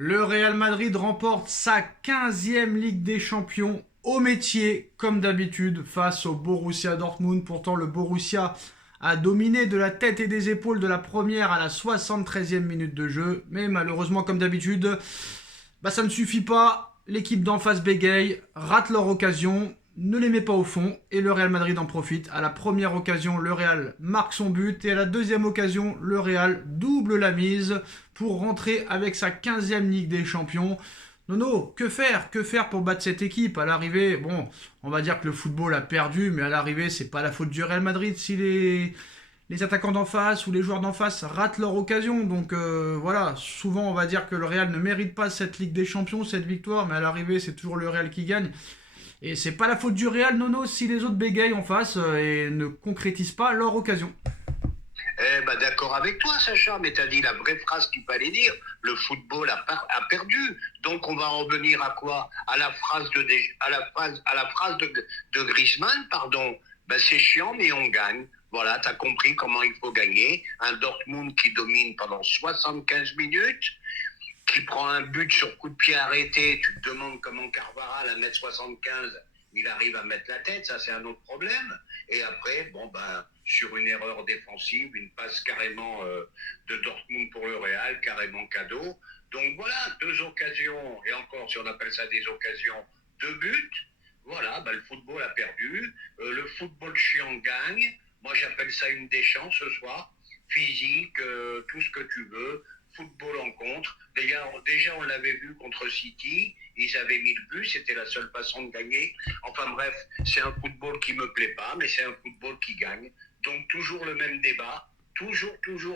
Le Real Madrid remporte sa 15e Ligue des Champions au métier, comme d'habitude, face au Borussia Dortmund. Pourtant, le Borussia a dominé de la tête et des épaules de la première à la 73e minute de jeu. Mais malheureusement, comme d'habitude, ça ne suffit pas. L'équipe d'en face bégaye, rate leur occasion, ne les met pas au fond et le Real Madrid en profite. À la première occasion, le Real marque son but et à la deuxième occasion, le Real double la mise pour rentrer avec sa 15e Ligue des Champions. Nono, que faire? Que faire pour battre cette équipe? À l'arrivée, bon, on va dire que le football a perdu, mais à l'arrivée, c'est pas la faute du Real Madrid si les attaquants d'en face ou les joueurs d'en face ratent leur occasion. Donc voilà, souvent on va dire que le Real ne mérite pas cette Ligue des Champions, cette victoire, mais à l'arrivée, c'est toujours le Real qui gagne. Et c'est pas la faute du Real, Nono, si les autres bégayent en face et ne concrétisent pas leur occasion. D'accord avec toi, Sacha, mais tu as dit la vraie phrase qu'il fallait dire. Le football a perdu. Donc on va en revenir à quoi? À la phrase de Griezmann, pardon. C'est chiant, mais on gagne. Voilà, tu as compris comment il faut gagner. Un Dortmund qui domine pendant 75 minutes, qui prend un but sur coup de pied arrêté. Tu te demandes comment Carvajal, à 1m75, il arrive à mettre la tête. Ça, c'est un autre problème. Et après, sur une erreur défensive, une passe carrément de Dortmund pour le Real, carrément cadeau. Donc voilà, deux occasions, et encore si on appelle ça des occasions, deux buts. Voilà, le football a perdu. Le football chiant gagne. Moi, j'appelle ça une Deschamps ce soir. Physique, tout ce que tu veux. Football en contre. Déjà, on l'avait vu contre City. Ils avaient mis le but. C'était la seule façon de gagner. Enfin bref, c'est un football qui me plaît pas, mais c'est un football qui gagne. Donc toujours le même débat. Toujours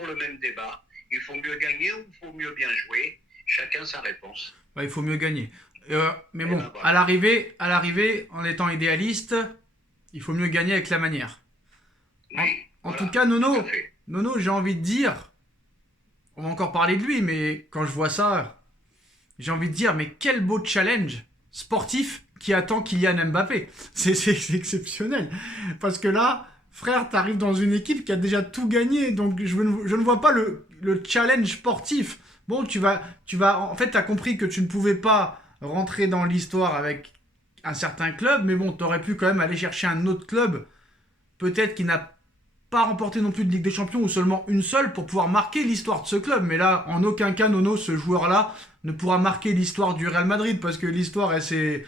le même débat. Il faut mieux gagner ou il faut mieux bien jouer? Chacun sa réponse. Il faut mieux gagner. Mais bon, voilà. à l'arrivée, en étant idéaliste, il faut mieux gagner avec la manière. Oui, En voilà, tout cas, Nono, tout à fait. Nono, j'ai envie de dire, on va encore parler de lui, mais quand je vois ça, j'ai envie de dire, mais quel beau challenge sportif qui attend Kylian Mbappé. C'est exceptionnel. Parce que là, frère, t'arrives dans une équipe qui a déjà tout gagné, donc je ne vois pas le challenge sportif. Bon, en fait, t'as compris que tu ne pouvais pas rentrer dans l'histoire avec un certain club, mais bon, t'aurais pu quand même aller chercher un autre club, peut-être qui n'a pas remporté non plus de Ligue des Champions ou seulement une seule pour pouvoir marquer l'histoire de ce club. Mais là, en aucun cas, Nono, ce joueur-là ne pourra marquer l'histoire du Real Madrid parce que l'histoire, elle s'est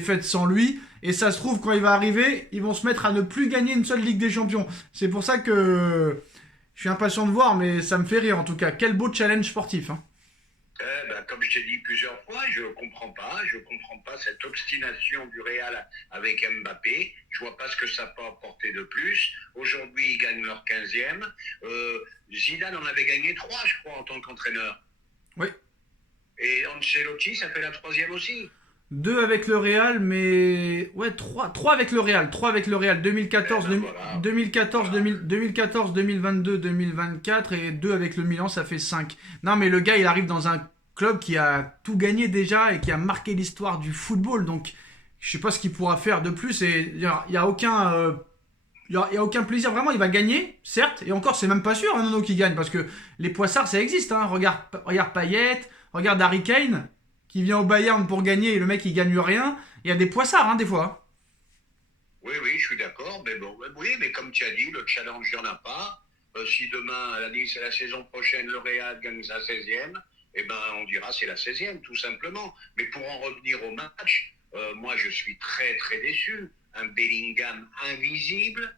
faite sans lui. Et ça se trouve, quand il va arriver, ils vont se mettre à ne plus gagner une seule Ligue des Champions. C'est pour ça que je suis impatient de voir, mais ça me fait rire en tout cas. Quel beau challenge sportif. Hein. Comme je t'ai dit plusieurs fois, je comprends pas cette obstination du Real avec Mbappé. Je vois pas ce que ça peut apporter de plus. Aujourd'hui, ils gagnent leur 15e. Zidane en avait gagné 3, je crois, en tant qu'entraîneur. Oui. Et Ancelotti, ça fait la 3e aussi. 2 avec le Real, mais... Ouais, 3 avec le Real. 3 avec le Real. 2014, 2014, 2022, 2024. Et 2 avec le Milan, ça fait 5. Non, mais le gars, il arrive dans un club qui a tout gagné déjà et qui a marqué l'histoire du football. Donc, je sais pas ce qu'il pourra faire de plus. Et il y a aucun... Il n'y a aucun plaisir, vraiment, il va gagner, certes, et encore, c'est même pas sûr, Nono, qui gagne, parce que les poissards, ça existe, hein. Regarde Payet, regarde Harry Kane, qui vient au Bayern pour gagner, et le mec, il gagne rien. Il y a des poissards, des fois. Oui, je suis d'accord. Mais bon, oui, mais comme tu as dit, le challenge, il n'y en a pas. Si demain, la saison prochaine, le Real gagne sa 16e, on dira c'est la 16e, tout simplement. Mais pour en revenir au match, moi, je suis très, très déçu. Un Bellingham invisible.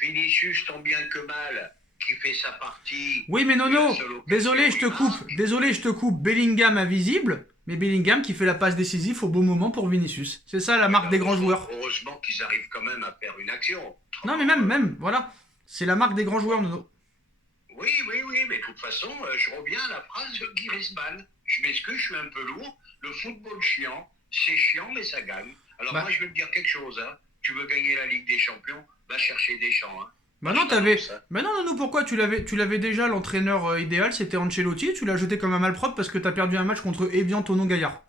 Vinicius, tant bien que mal, qui fait sa partie. Oui, mais Nono, désolé, je te coupe. Bellingham invisible, mais Bellingham qui fait la passe décisive au bon moment pour Vinicius. C'est ça la marque des grands joueurs. Heureusement qu'ils arrivent quand même à faire une action. Non, mais même, voilà. C'est la marque des grands joueurs, Nono. Oui, mais de toute façon, je reviens à la phrase de Griezmann. Je m'excuse, je suis un peu lourd. Le football chiant, c'est chiant, mais ça gagne. Alors moi, je vais te dire quelque chose. Hein. Tu veux gagner la Ligue des Champions, va chercher Deschamps. Hein. Non, pourquoi tu l'avais déjà, l'entraîneur idéal, c'était Ancelotti, tu l'as jeté comme un malpropre parce que t'as perdu un match contre Evian Tonon Gaillard.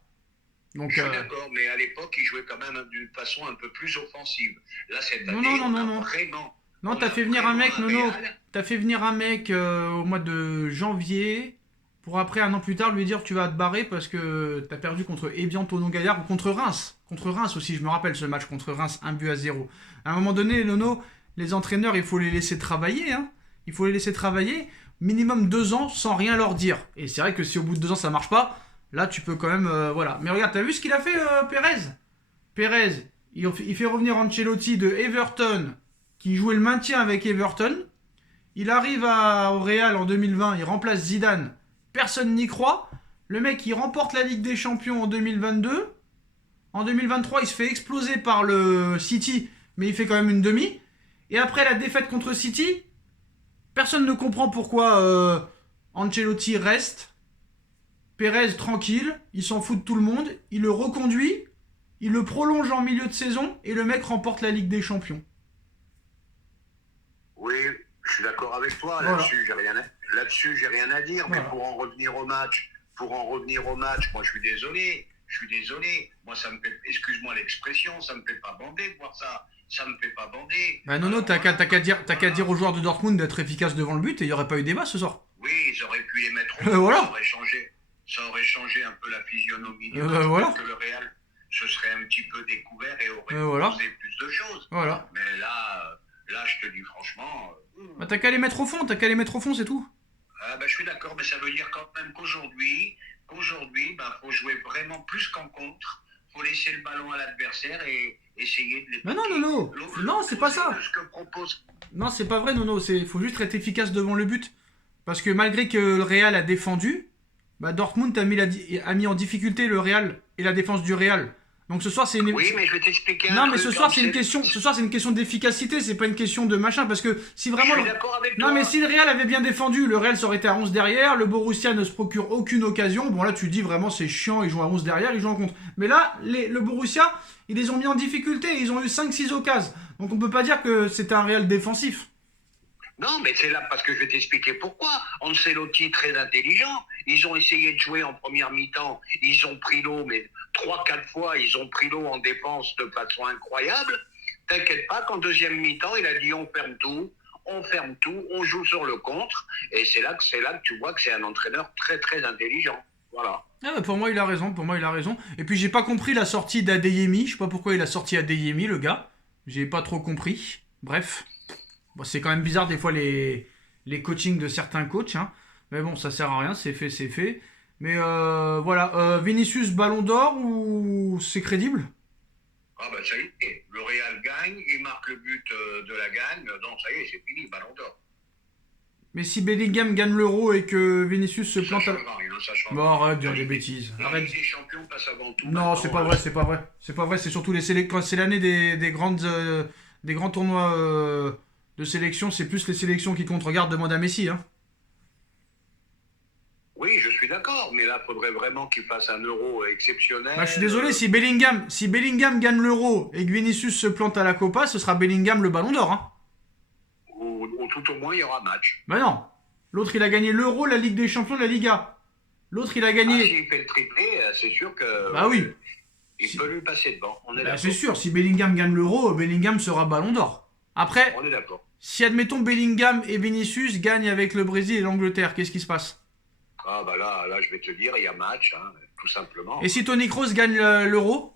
Donc, je suis d'accord, mais à l'époque, il jouait quand même d'une façon un peu plus offensive. Là, cette année, non. Vraiment... Non, t'as fait venir un mec, Nono. T'as fait venir un mec au mois de janvier pour après, un an plus tard, lui dire tu vas te barrer parce que t'as perdu contre Evian Tonon-Gaillard ou contre Reims. Contre Reims aussi, je me rappelle ce match contre Reims, 1-0. À un moment donné, Nono, les entraîneurs, il faut les laisser travailler. Hein. Il faut les laisser travailler minimum 2 ans sans rien leur dire. Et c'est vrai que si au bout de 2 ans ça marche pas, là tu peux quand même... voilà. Mais regarde, t'as vu ce qu'il a fait, Pérez? Pérez, il fait revenir Ancelotti de Everton, qui jouait le maintien avec Everton. Il arrive au Real en 2020, il remplace Zidane. Personne n'y croit. Le mec, il remporte la Ligue des Champions en 2022. En 2023, il se fait exploser par le City, mais il fait quand même une demi. Et après la défaite contre City, personne ne comprend pourquoi Ancelotti reste. Pérez, tranquille, il s'en fout de tout le monde. Il le reconduit, il le prolonge en milieu de saison, et le mec remporte la Ligue des Champions. Oui, je suis d'accord avec toi. Voilà. Là-dessus, j'ai rien à dire. Voilà. Mais pour en revenir au match, moi, je suis désolé. Moi, ça me fait, excuse-moi l'expression, ça me fait pas bander de voir ça. Ça me fait pas bander. Bah non, t'as qu'à dire aux joueurs de Dortmund d'être efficaces devant le but et il n'y aurait pas eu débat ce soir. Oui, ils auraient pu les mettre au fond. Voilà. Ça aurait changé un peu la physionomie du match. Voilà. Que le Real se serait un petit peu découvert et aurait voilà. posé plus de choses. Voilà. Mais là, je te dis franchement... Bah t'as qu'à les mettre au fond, c'est tout. Je suis d'accord, mais ça veut dire quand même qu'aujourd'hui, faut jouer vraiment plus qu'en contre. Faut laisser le ballon à l'adversaire et essayer de les... Mais non, c'est pas ça. Ce que propose... Non, c'est pas vrai, Nono. Il faut juste être efficace devant le but. Parce que malgré que le Real a défendu, bah Dortmund a mis en difficulté le Real et la défense du Real. Donc ce soir, c'est une... Oui, mais je vais t'expliquer Non, mais ce soir, c'est une question d'efficacité, c'est pas une question de machin, parce que si vraiment... Je suis d'accord avec toi. Non, mais si le Real avait bien défendu, le Real ça aurait été à 11 derrière, le Borussia ne se procure aucune occasion, bon là tu dis vraiment c'est chiant, ils jouent à 11 derrière, ils jouent en contre. Mais là, le Borussia, ils les ont mis en difficulté, ils ont eu 5-6 occasions. Donc on peut pas dire que c'était un Real défensif. Non, mais c'est là parce que je vais t'expliquer pourquoi. Ancelotti, très intelligent. Ils ont essayé de jouer en première mi-temps. Ils ont pris l'eau, mais 3-4 fois, ils ont pris l'eau en défense de façon incroyable. T'inquiète pas qu'en deuxième mi-temps, il a dit on ferme tout, on joue sur le contre. Et c'est là que tu vois que c'est un entraîneur très, très intelligent. Voilà. Ah bah pour moi, il a raison. Et puis j'ai pas compris la sortie d'Adeyemi. Je sais pas pourquoi il a sorti Adeyemi, le gars. J'ai pas trop compris. Bref. Bon, c'est quand même bizarre des fois les coachings de certains coachs, hein. Mais bon, ça sert à rien, c'est fait. Mais voilà, Vinicius Ballon d'Or ou c'est crédible? Ah bah ça y est, le Real gagne, il marque le but de la gagne, non ça y est, c'est fini, Ballon d'Or. Mais si Bellingham gagne l'Euro et que Vinicius se plante... Ça change rien, ça change rien. Bon, arrête de dire des bêtises. La Ligue des Champions passe avant tout. Non, c'est pas vrai, c'est surtout c'est l'année des grands tournois... de sélection, c'est plus les sélections qui comptent. Regarde, demande à Messi, hein. Oui, je suis d'accord, mais là, il faudrait vraiment qu'il fasse un Euro exceptionnel. Bah, je suis désolé, si Bellingham gagne l'Euro et que Vinicius se plante à la Copa, ce sera Bellingham le Ballon d'Or, hein. Ou tout au moins, il y aura match. Bah non. L'autre, il a gagné l'Euro, la Ligue des Champions, la Liga. L'autre, il a gagné... S'il fait le triplé, c'est sûr que... Bah oui. Il peut lui passer devant, on est d'accord. C'est sûr, si Bellingham gagne l'Euro, Bellingham sera Ballon d'Or. Après, on est d'accord. Si admettons Bellingham et Vinicius gagnent avec le Brésil et l'Angleterre, qu'est-ce qui se passe? Ah bah là, je vais te dire, il y a match, hein, tout simplement. Et si Toni Kroos gagne l'Euro?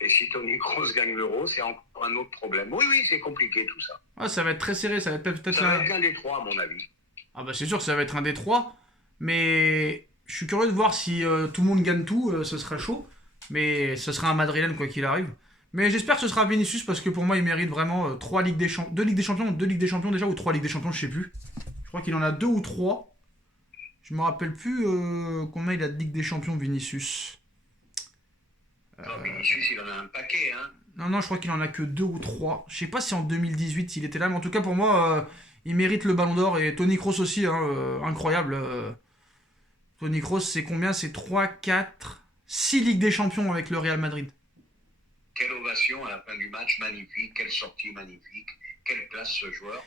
Et si Toni Kroos gagne l'Euro, c'est encore un autre problème. Oui, c'est compliqué tout ça. Ah, ça va être très serré, ça va être peut-être... Ça va être un des trois, à mon avis. Ah bah c'est sûr que ça va être un des trois, mais je suis curieux de voir si tout le monde gagne tout, ce sera chaud. Mais ce sera un Madrilène quoi qu'il arrive. Mais j'espère que ce sera Vinicius parce que pour moi il mérite vraiment 2 Ligues des Champions déjà, ou 3 Ligues des Champions, je sais plus. Je crois qu'il en a 2 ou 3. Je me rappelle plus combien il a de Ligue des Champions, Vinicius. Non, Vinicius il en a un paquet, hein. Non, je crois qu'il en a que 2 ou 3. Je sais pas si en 2018 il était là, mais en tout cas pour moi il mérite le Ballon d'Or. Et Toni Kroos aussi, hein, incroyable. Toni Kroos c'est combien? C'est 3, 4, 6 Ligues des Champions avec le Real Madrid. Quelle ovation à la fin du match, magnifique, quelle sortie magnifique, quelle place ce joueur.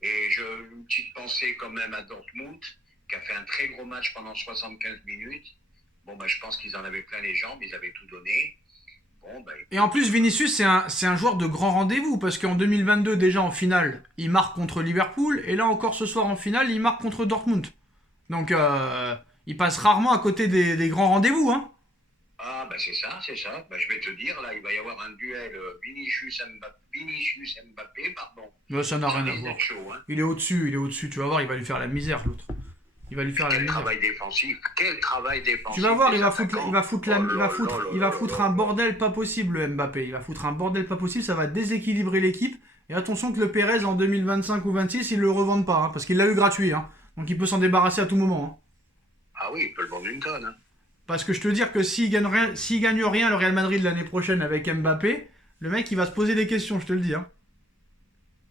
Et une petite pensée quand même à Dortmund, qui a fait un très gros match pendant 75 minutes. Bon, je pense qu'ils en avaient plein les jambes, ils avaient tout donné. Bon, et en plus, Vinicius, c'est un joueur de grand rendez-vous, parce qu'en 2022, déjà en finale, il marque contre Liverpool, et là encore ce soir en finale, il marque contre Dortmund. Donc, il passe rarement à côté des grands rendez-vous. Hein. Ah, bah c'est ça, c'est ça. Bah, je vais te dire, là, il va y avoir un duel Vinicius Mbappé, pardon. Mais ça n'a Ça rien à risque voir. d'être chaud, hein. Il est au-dessus. Tu vas voir, il va lui faire la misère, l'autre. Il va lui faire la Quel misère. travail défensif, quel travail défensif. Tu vas voir, des il va foutre, attaquants. il va foutre, la- Oh il va là foutre, là là il va là foutre là un là. bordel pas possible, le Mbappé. Il va foutre un bordel pas possible, ça va déséquilibrer l'équipe. Et attention que le Pérez en 2025 ou 26, il le revende pas, hein, parce qu'il l'a eu gratuit. Hein. Donc il peut s'en débarrasser à tout moment. Hein. Ah oui, il peut le vendre une tonne, hein. Parce que je te dire que s'il gagne rien le Real Madrid l'année prochaine avec Mbappé, le mec il va se poser des questions, je te le dis. Hein.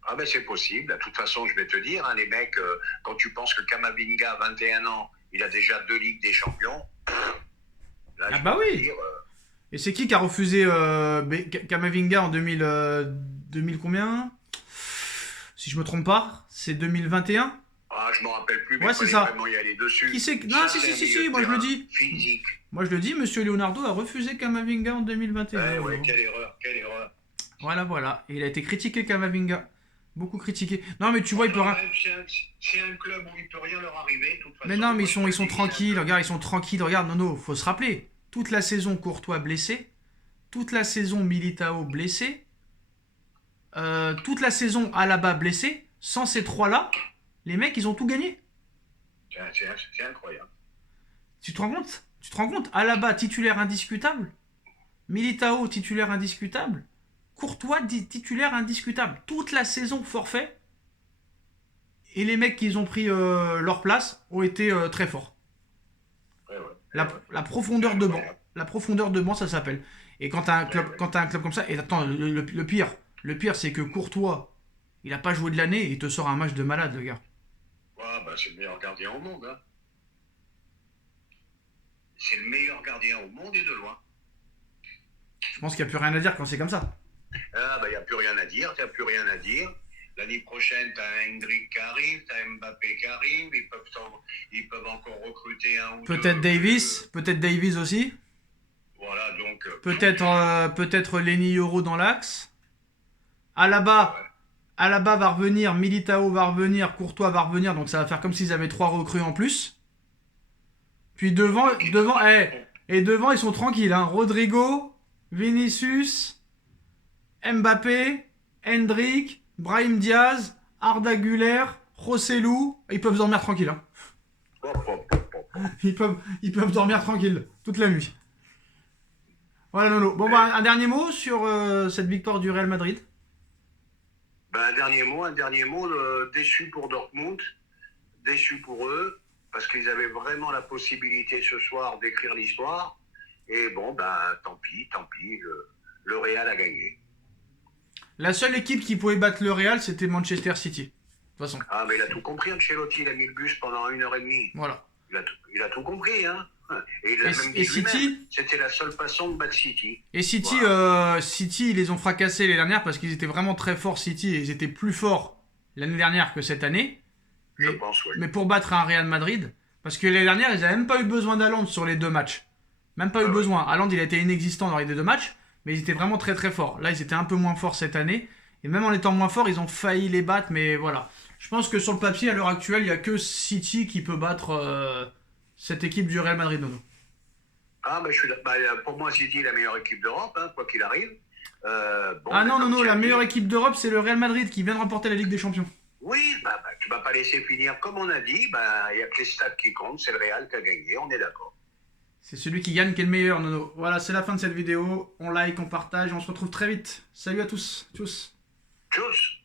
Ah ben c'est possible. De toute façon, je vais te dire, hein, les mecs, quand tu penses que Kamavinga a 21 ans, il a déjà 2 Ligues des Champions. Là, Ah je bah peux te oui. dire, Et c'est qui a refusé Kamavinga en 2000 combien? Si je me trompe pas, c'est 2021. ah, je m'en rappelle plus, mais Ouais, il c'est fallait ça. vraiment y aller dessus. Qui c'est que... Non, Ça, si, c'est si, un si, milieu si, de moi je le terrain dis. physique. Moi je le dis, Monsieur Leonardo a refusé Kamavinga en 2021. Ouais, ouais, quelle erreur, quelle erreur. Voilà. Et il a été critiqué, Kamavinga. Beaucoup critiqué. Non, mais tu vois, il peut rien. C'est un club où il peut rien leur arriver, de toute façon. Mais non, mais Moi, je te le ils sont dis, tranquilles. c'est un Regarde, ils sont tranquilles. Regarde, Nono, faut se rappeler. Toute la saison, Courtois blessé. Toute la saison, Militao blessé. Toute la saison, Alaba blessé. Sans ces trois-là, les mecs, ils ont tout gagné. c'est incroyable. Tu te rends compte? Tu te rends compte? Alaba, titulaire indiscutable. Militao, titulaire indiscutable. Courtois, titulaire indiscutable. Toute la saison, forfait. Et les mecs qui ont pris leur place ont été très forts. Ouais, ouais. La profondeur de banc. Incroyable. La profondeur de banc, ça s'appelle. Et quand t'as un club comme ça, et attends, le pire, c'est que Courtois, il a pas joué de l'année et il te sort un match de malade, le gars. Ouais, bah, c'est le meilleur gardien au monde, hein. C'est le meilleur gardien au monde et de loin. Je pense qu'il n'y a plus rien à dire quand c'est comme ça. Ah, bah, il n'y a plus rien à dire, t'as plus rien à dire. L'année prochaine, t'as Hendrick qui arrive, t'as Mbappé qui arrive, ils peuvent encore recruter un ou deux. Peut-être Davies aussi. Voilà, donc. Peut-être Lenny Yoro dans l'axe. Alaba va revenir, Militao va revenir, Courtois va revenir, donc ça va faire comme s'ils avaient 3 recrues en plus. Puis devant, ils sont tranquilles, hein. Rodrigo, Vinicius, Mbappé, Hendrick, Brahim Diaz, Arda Güler, Rossellou, ils peuvent dormir tranquille, hein. Ils peuvent dormir tranquille toute la nuit. Voilà, Nono. Bon, bah, un dernier mot sur cette victoire du Real Madrid. Ben, un dernier mot, déçu pour Dortmund, déçu pour eux, parce qu'ils avaient vraiment la possibilité ce soir d'écrire l'histoire. Et bon, ben, tant pis, le Real a gagné. La seule équipe qui pouvait battre le Real, c'était Manchester City. De toute façon. Ah, mais il a tout compris, Ancelotti, il a mis le bus pendant 1h30. Voilà. Il a tout compris, hein. Et il a même dit City, lui-même, c'était la seule façon de battre City. Et City, Voilà. City, ils les ont fracassés l'année dernière parce qu'ils étaient vraiment très forts, City, et ils étaient plus forts l'année dernière que cette année. Je pense, oui. Mais pour battre un Real Madrid, parce que l'année dernière, ils n'avaient même pas eu besoin d'Haaland sur les 2 matchs. Même pas eu besoin. Haaland, il a été inexistant dans les 2 matchs, mais ils étaient vraiment très très forts. Là, ils étaient un peu moins forts cette année. Et même en étant moins forts, ils ont failli les battre, mais voilà. Je pense que sur le papier, à l'heure actuelle, il n'y a que City qui peut battre cette équipe du Real Madrid, Nono. Ah, mais pour moi, City est la meilleure équipe d'Europe, hein, quoi qu'il arrive. Non, la meilleure équipe d'Europe, c'est le Real Madrid qui vient de remporter la Ligue des Champions. Oui, tu vas pas laisser finir. Comme on a dit, il y a que les stats qui comptent, c'est le Real qui a gagné, on est d'accord. C'est celui qui gagne qui est le meilleur, Nono. Voilà, c'est la fin de cette vidéo. On like, on partage, on se retrouve très vite. Salut à tous. Tchuss. Tchuss.